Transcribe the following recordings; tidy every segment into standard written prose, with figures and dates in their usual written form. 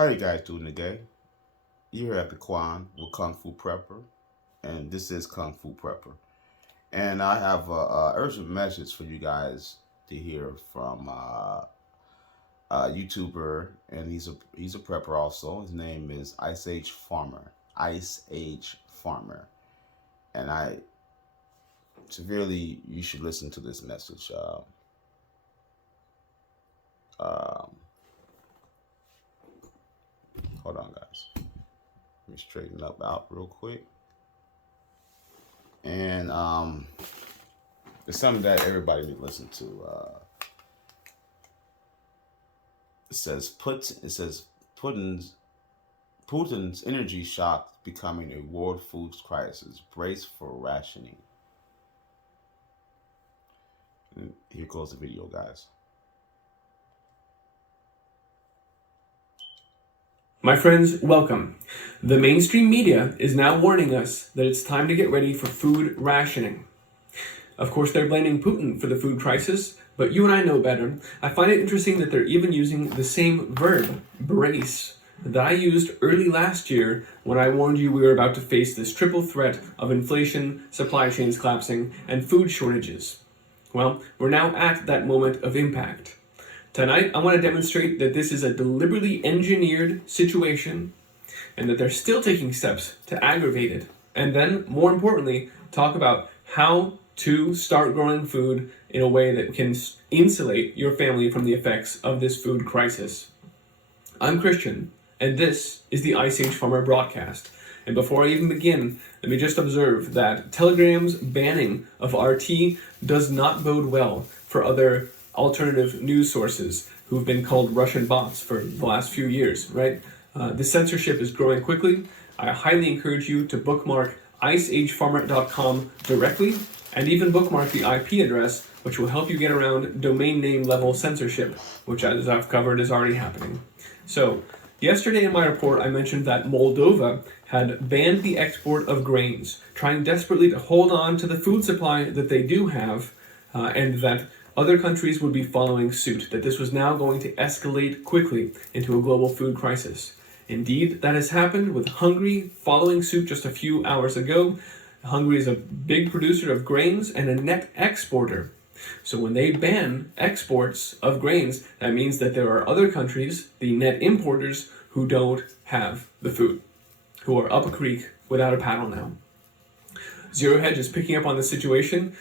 How you guys doing today? You're at the Quan with Kung Fu Prepper, and this is Kung Fu Prepper. And I have a urgent message for you guys to hear from a YouTuber, and he's a prepper also. His name is Ice Age Farmer. Ice Age Farmer, and I severely you should listen to this message. Um, Hold on, guys. Let me straighten up out real quick. And it's something that everybody need to listen to. It says Putin's energy shock becoming a world food crisis. Brace for rationing. And here goes the video, guys. My friends, welcome. The mainstream media is now warning us that it's time to get ready for food rationing. Of course, they're blaming Putin for the food crisis, but you and I know better. I find it interesting that they're even using the same verb, brace, that I used early last year when I warned you we were about to face this triple threat of inflation, supply chains collapsing, and food shortages. Well, we're now at that moment of impact. Tonight, I want to demonstrate that this is a deliberately engineered situation and that they're still taking steps to aggravate it. And then, more importantly, talk about how to start growing food in a way that can insulate your family from the effects of this food crisis. I'm Christian, and this is the Ice Age Farmer broadcast. And before I even begin, let me just observe that Telegram's banning of RT does not bode well for other alternative news sources who've been called Russian bots for the last few years, right? The censorship is growing quickly. I highly encourage you to bookmark iceagefarmer.com directly and even bookmark the IP address, which will help you get around domain name level censorship, which, as I've covered, is already happening. So, yesterday in my report, I mentioned that Moldova had banned the export of grains, trying desperately to hold on to the food supply that they do have, and that other countries would be following suit, that this was now going to escalate quickly into a global food crisis. Indeed, that has happened with Hungary following suit just a few hours ago. Hungary is a big producer of grains and a net exporter. So when they ban exports of grains, that means that there are other countries, the net importers, who don't have the food, who are up a creek without a paddle now. Zero Hedge is picking up on the situation.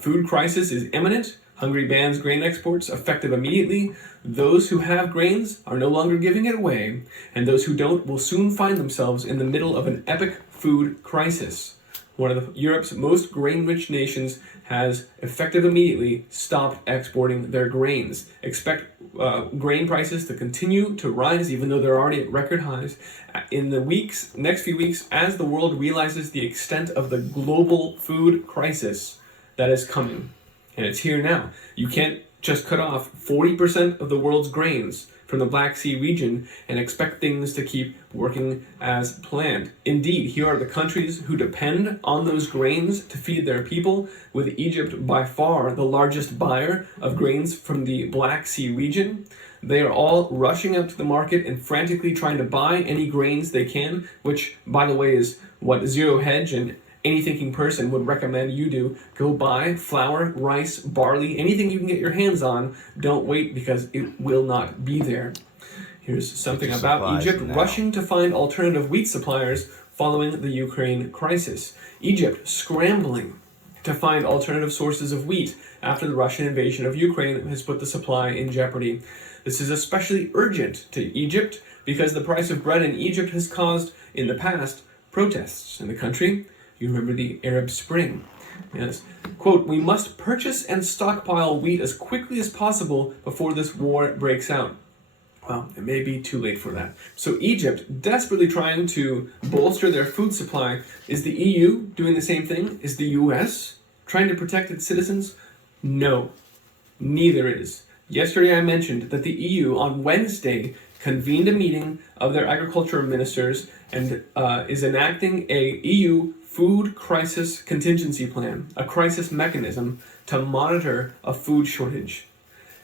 Food crisis is imminent. Hungary bans grain exports effective immediately. Those who have grains are no longer giving it away, and those who don't will soon find themselves in the middle of an epic food crisis. One of Europe's most grain-rich nations has effective immediately stopped exporting their grains. Expect grain prices to continue to rise, even though they're already at record highs, in the next few weeks, as the world realizes the extent of the global food crisis that is coming. And it's here now. You can't just cut off 40% of the world's grains from the Black Sea region and expect things to keep working as planned. Indeed, here are the countries who depend on those grains to feed their people, with Egypt by far the largest buyer of grains from the Black Sea region. They are all rushing out to the market and frantically trying to buy any grains they can, which, by the way, is what Zero Hedge and any thinking person would recommend you do. Go buy flour, rice, barley, anything you can get your hands on. Don't wait, because it will not be there. Here's something about Egypt rushing to find alternative wheat suppliers following the Ukraine crisis. Egypt scrambling to find alternative sources of wheat after the Russian invasion of Ukraine has put the supply in jeopardy. This is especially urgent to Egypt because the price of bread in Egypt has caused, in the past, protests in the country. You remember the Arab Spring. Yes. Quote, "We must purchase and stockpile wheat as quickly as possible before this war breaks out." Well, it may be too late for that. So Egypt, desperately trying to bolster their food supply. Is the EU doing the same thing? Is the US trying to protect its citizens? No, neither is. Yesterday I mentioned that the EU on Wednesday convened a meeting of their agriculture ministers and is enacting a EU food crisis contingency plan, a crisis mechanism to monitor a food shortage.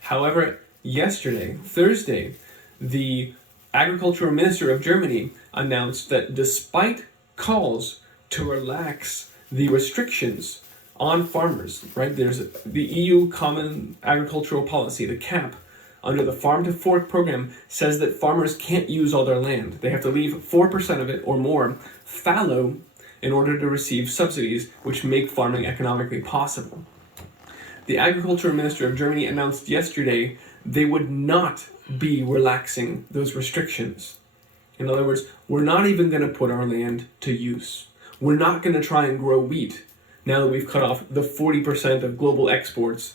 However, yesterday, Thursday, the agricultural minister of Germany announced that despite calls to relax the restrictions on farmers, right? There's the EU Common Agricultural Policy, the CAP, under the Farm to Fork program, says that farmers can't use all their land. They have to leave 4% of it or more fallow in order to receive subsidies which make farming economically possible. The agricultural minister of Germany announced yesterday they would not be relaxing those restrictions. In other words, we're not even going to put our land to use. We're not going to try and grow wheat now that we've cut off the 40% of global exports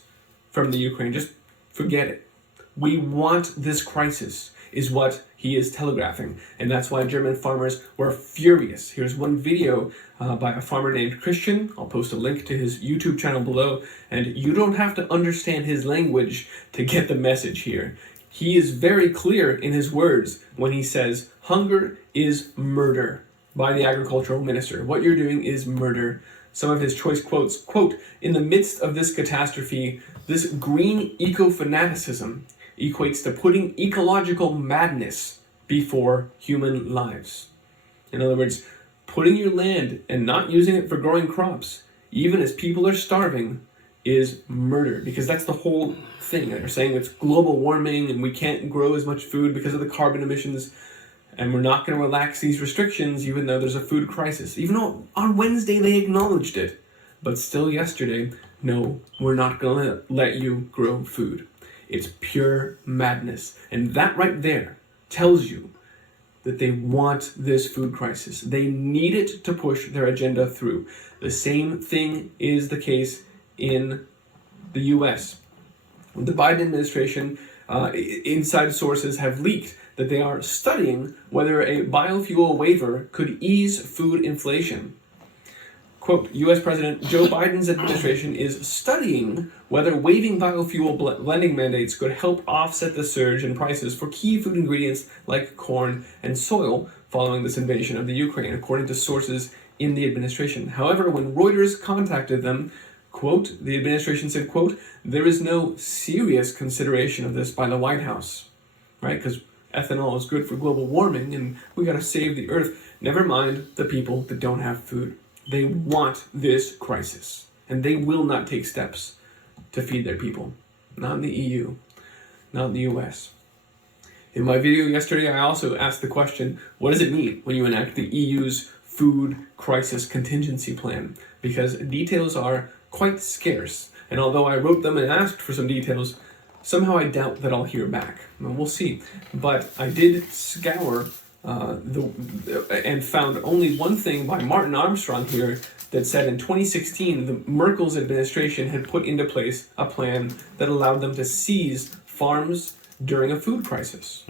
from the Ukraine. Just forget it. We want this crisis, is what he is telegraphing. And that's why German farmers were furious. Here's one video by a farmer named Christian. I'll post a link to his YouTube channel below. And you don't have to understand his language to get the message here. He is very clear in his words when he says, hunger is murder, by the agricultural minister. What you're doing is murder. Some of his choice quotes, quote, in the midst of this catastrophe, this green eco-fanaticism equates to putting ecological madness before human lives. In other words, putting your land and not using it for growing crops, even as people are starving, is murder. Because that's the whole thing. They're saying it's global warming and we can't grow as much food because of the carbon emissions. And we're not going to relax these restrictions even though there's a food crisis. Even though on Wednesday they acknowledged it. But still yesterday, no, we're not going to let you grow food. It's pure madness. And that right there tells you that they want this food crisis. They need it to push their agenda through. The same thing is the case in the US. The Biden administration, inside sources have leaked that they are studying whether a biofuel waiver could ease food inflation. Quote, U.S. President Joe Biden's administration is studying whether waiving biofuel blending mandates could help offset the surge in prices for key food ingredients like corn and soil following this invasion of the Ukraine, according to sources in the administration. However, when Reuters contacted them, quote, the administration said, quote, there is no serious consideration of this by the White House, right? Because ethanol is good for global warming and we got to save the earth. Never mind the people that don't have food. They want this crisis and they will not take steps to feed their people. Not in the EU, not in the US. In my video yesterday, I also asked the question, what does it mean when you enact the EU's food crisis contingency plan? Because details are quite scarce. And although I wrote them and asked for some details, somehow I doubt that I'll hear back. Well, we'll see. But I did scour and found only one thing by Martin Armstrong here that said in 2016, the Merkel's administration had put into place a plan that allowed them to seize farms during a food crisis.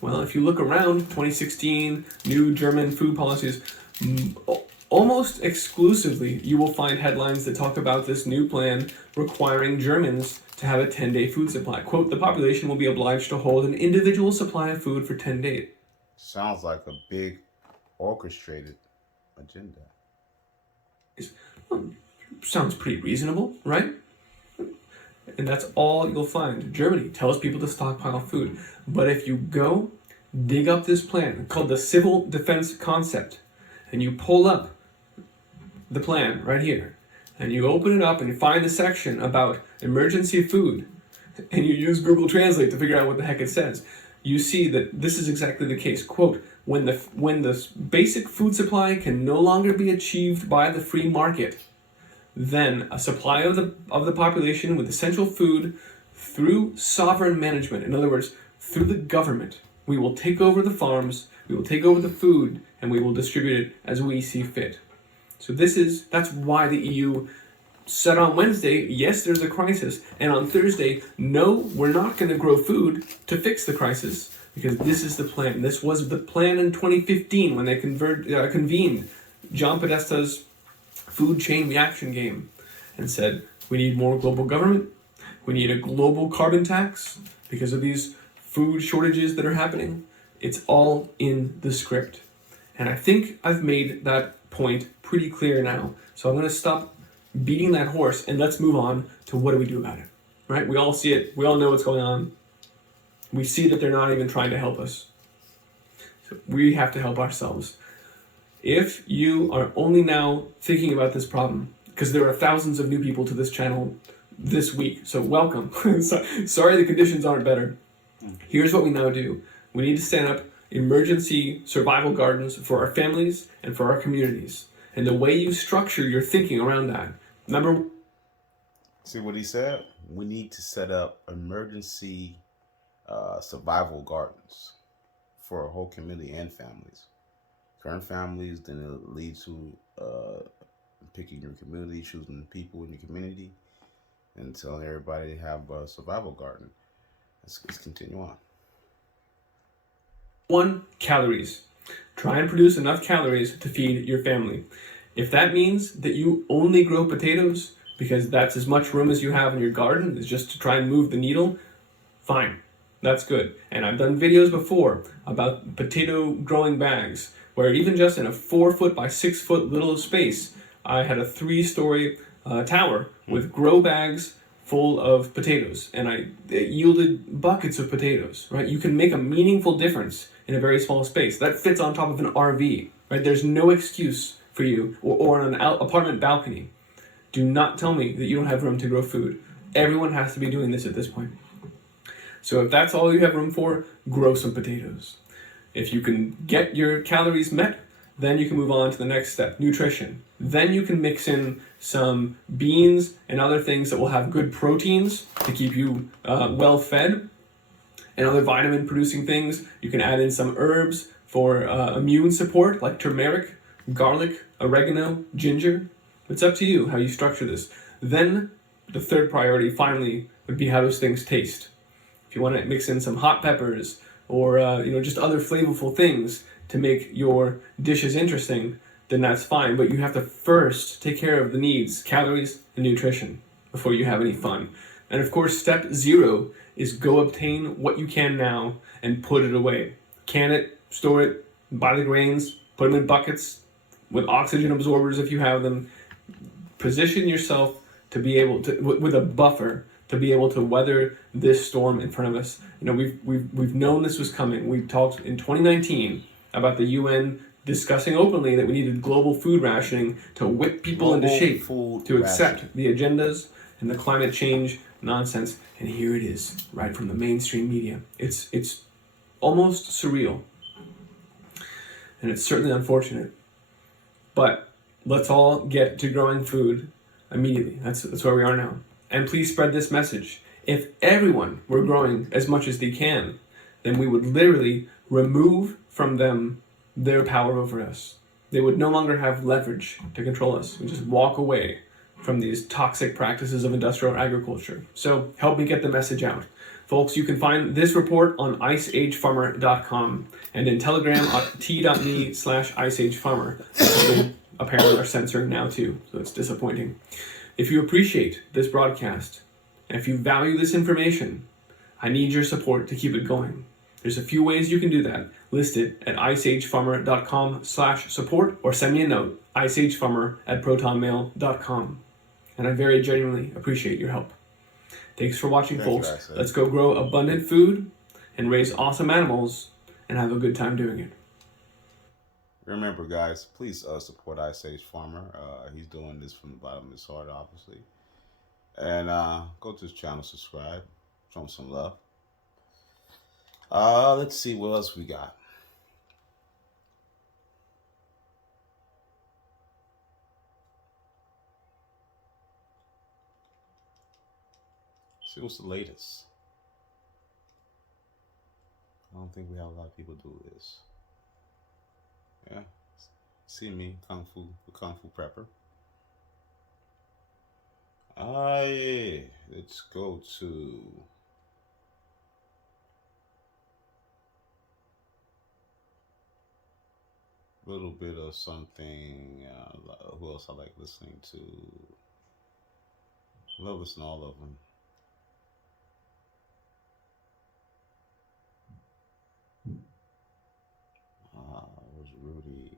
Well, if you look around, 2016, new German food policies, almost exclusively you will find headlines that talk about this new plan requiring Germans to have a 10-day food supply. Quote, the population will be obliged to hold an individual supply of food for 10 days. Sounds like a big orchestrated agenda. Well, sounds pretty reasonable, right? And that's all you'll find. Germany tells people to stockpile food. But if you go dig up this plan called the Civil Defense Concept, and you pull up the plan right here, and you open it up and you find the section about emergency food, and you use Google Translate to figure out what the heck it says, you see that this is exactly the case. Quote, when the basic food supply can no longer be achieved by the free market, then a supply of the population with essential food through sovereign management, in other words, through the government, we will take over the farms, we will take over the food, and we will distribute it as we see fit. So that's why the EU said on Wednesday, yes, there's a crisis, and on Thursday, no, we're not going to grow food to fix the crisis, because this is the plan. This was the plan in 2015 when they convened John Podesta's food chain reaction game and said, we need more global government, we need a global carbon tax because of these food shortages that are happening. It's all in the script. And I think I've made that point pretty clear now. So I'm going to stop beating that horse and let's move on to what do we do about it, right? We all see it. We all know what's going on. We see that they're not even trying to help us. So we have to help ourselves. If you are only now thinking about this problem, because there are thousands of new people to this channel this week, so welcome. Sorry the conditions aren't better. Here's what we now do. We need to stand up emergency survival gardens for our families and for our communities. And the way you structure your thinking around that, See what he said? We need to set up emergency survival gardens for a whole community and families. Current families, then it'll lead to picking your community, choosing the people in your community, and telling everybody to have a survival garden. Let's continue on. 1, calories. Try and produce enough calories to feed your family. If that means that you only grow potatoes because that's as much room as you have in your garden, is just to try and move the needle, fine. That's good. And I've done videos before about potato growing bags, where even just in a 4-foot by 6-foot little space, I had a 3-story tower with grow bags full of potatoes, and it yielded buckets of potatoes, right? You can make a meaningful difference in a very small space. That fits on top of an RV, right? There's no excuse for you, or on an apartment balcony. Do not tell me that you don't have room to grow food. Everyone has to be doing this at this point. So if that's all you have room for, grow some potatoes. If you can get your calories met, then you can move on to the next step, nutrition. Then you can mix in some beans and other things that will have good proteins to keep you well fed, and other vitamin producing things. You can add in some herbs for immune support, like turmeric, garlic, oregano, ginger. It's up to you how you structure this. Then the third priority finally would be, how those things taste. If you want to mix in some hot peppers or just other flavorful things to make your dishes interesting, then that's fine. But you have to first take care of the needs, calories and nutrition, before you have any fun. And of course, step 0 is go obtain what you can now and put it away. Can it, store it, buy the grains, put them in buckets with oxygen absorbers if you have them. Position yourself to be able to, with a buffer, to be able to weather this storm in front of us. We've known this was coming. We talked in 2019 about the UN discussing openly that we needed global food rationing to whip people into shape to accept the agendas and the climate change nonsense. And here it is, right from the mainstream media. It's almost surreal. And it's certainly unfortunate. But let's all get to growing food immediately. That's where we are now. And please spread this message. If everyone were growing as much as they can, then we would literally remove from them their power over us. They would no longer have leverage to control us. We just walk away from these toxic practices of industrial agriculture. So help me get the message out. Folks, you can find this report on iceagefarmer.com and in Telegram at t.me/iceagefarmer. Apparently are censoring now too, so it's disappointing. If you appreciate this broadcast, and if you value this information, I need your support to keep it going. There's a few ways you can do that, listed at iceagefarmer.com/support, or send me a note, iceagefarmer@protonmail.com. And I very genuinely appreciate your help. Thanks for watching, folks. Let's go grow abundant food and raise awesome animals and have a good time doing it. Remember, guys, please support Ice Age Farmer. He's doing this from the bottom of his heart, obviously. And go to his channel, subscribe, show him some love. Let's see what else we got. See what's the latest. I don't think we have a lot of people do this. Yeah, see me, Kung Fu Prepper. Yeah, let's go to a little bit of something. Who else I like listening to? I love listening to all of them. Where's Rudy?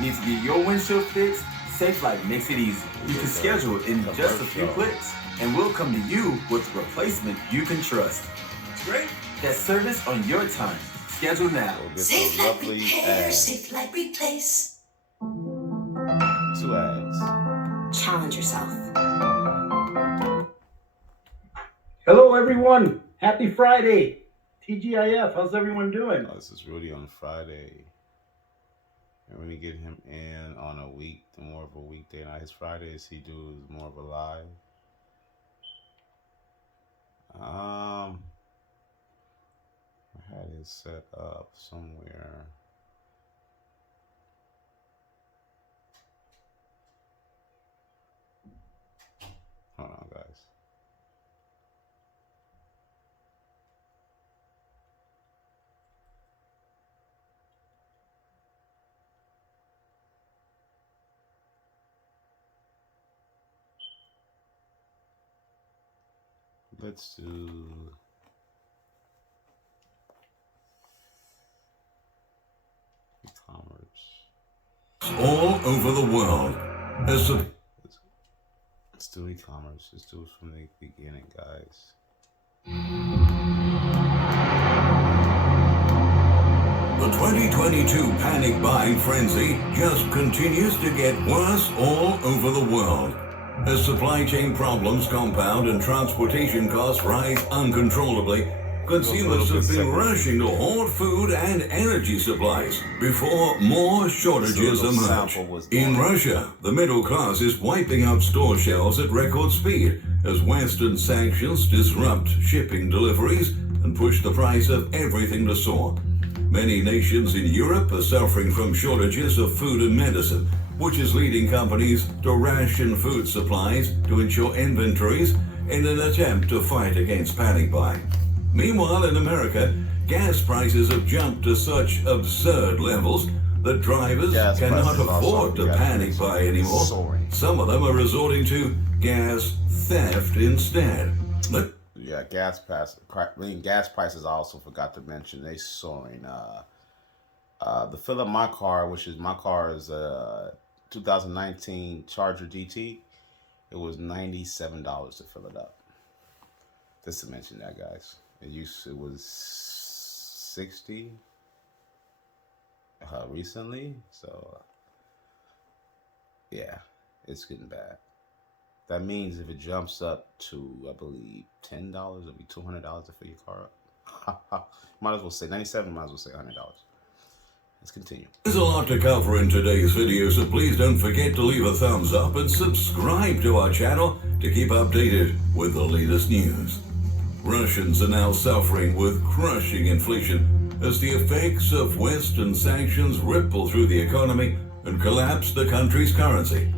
Needs to get your windshield fixed? Safe Life makes it easy. You can schedule it in just a few clicks, and we'll come to you with a replacement you can trust. It's great. Get service on your time. Schedule now. Safe Life Repair, Safe Life Replace. 2 ads. Challenge yourself. Hello, everyone. Happy Friday. TGIF. How's everyone doing? This is Rudy on Friday. And we're going to get him in on a week, more of a weekday night. His Fridays he do more of a live. I had it set up somewhere. Hold on, guys. Let's do e-commerce. All over the world. Let's do e-commerce. Let's do it from the beginning, guys. The 2022 panic buying frenzy just continues to get worse all over the world. As supply chain problems compound and transportation costs rise uncontrollably, consumers have been rushing to hoard food and energy supplies before more shortages emerge. In Russia, the middle class is wiping out store shelves at record speed as Western sanctions disrupt shipping deliveries and push the price of everything to soar. Many nations in Europe are suffering from shortages of food and medicine, which is leading companies to ration food supplies to ensure inventories in an attempt to fight against panic buying. Meanwhile, in America, gas prices have jumped to such absurd levels that drivers cannot afford to panic buy anymore. Some of them are resorting to gas theft instead. Yeah, gas prices I also forgot to mention, they soaring. The fill up my car, which is my car is 2019 Charger GT. It was $97 to fill it up. Just to mention that, guys. It was 60 recently. So yeah, it's getting bad. That means if it jumps up to, I believe, $10, it'll be $200 to fill your car up. Might as well say 97. Might as well say $100. Let's continue. There's a lot to cover in today's video, so please don't forget to leave a thumbs up and subscribe to our channel to keep updated with the latest news. Russians are now suffering with crushing inflation as the effects of Western sanctions ripple through the economy and collapse the country's currency.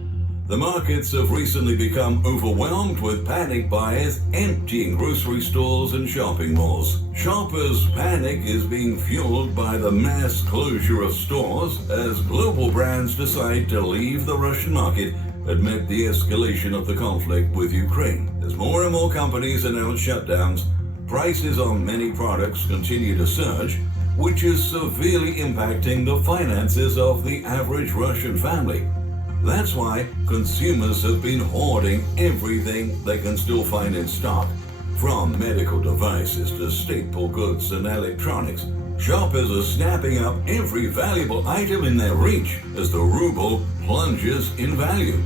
The markets have recently become overwhelmed with panic buyers emptying grocery stores and shopping malls. Shoppers' panic is being fueled by the mass closure of stores as global brands decide to leave the Russian market amid the escalation of the conflict with Ukraine. As more and more companies announce shutdowns, prices on many products continue to surge, which is severely impacting the finances of the average Russian family. That's why consumers have been hoarding everything they can still find in stock, from medical devices to staple goods and electronics. Shoppers are snapping up every valuable item in their reach as the ruble plunges in value.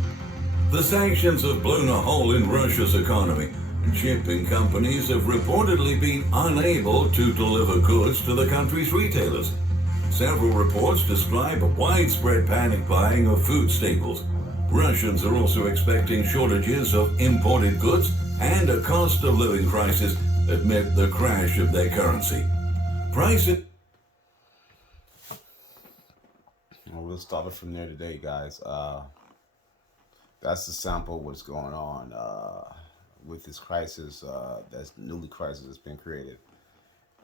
The sanctions have blown a hole in Russia's economy, and shipping companies have reportedly been unable to deliver goods to the country's retailers. Several reports describe a widespread panic buying of food staples. Russians are also expecting shortages of imported goods and a cost of living crisis amid the crash of their currency. We'll stop it from there today, guys. That's the sample of what's going on with this crisis, that's newly crisis that's been created.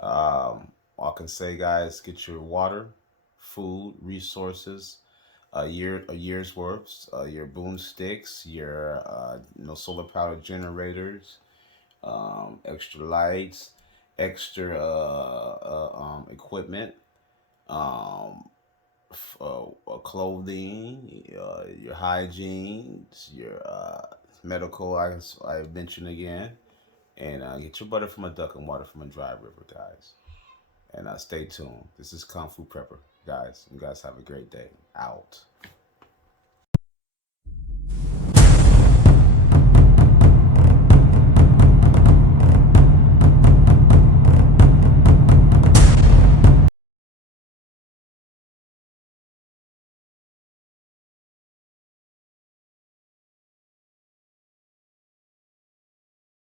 All I can say, guys, get your water, food, resources, a year's worth, your boomsticks, your solar power generators, extra lights, extra equipment, clothing, your hygiene, your medical. I mentioned again, and get your butter from a duck and water from a dry river, guys. And stay tuned. This is Kung Fu Prepper, guys. You guys have a great day. Out.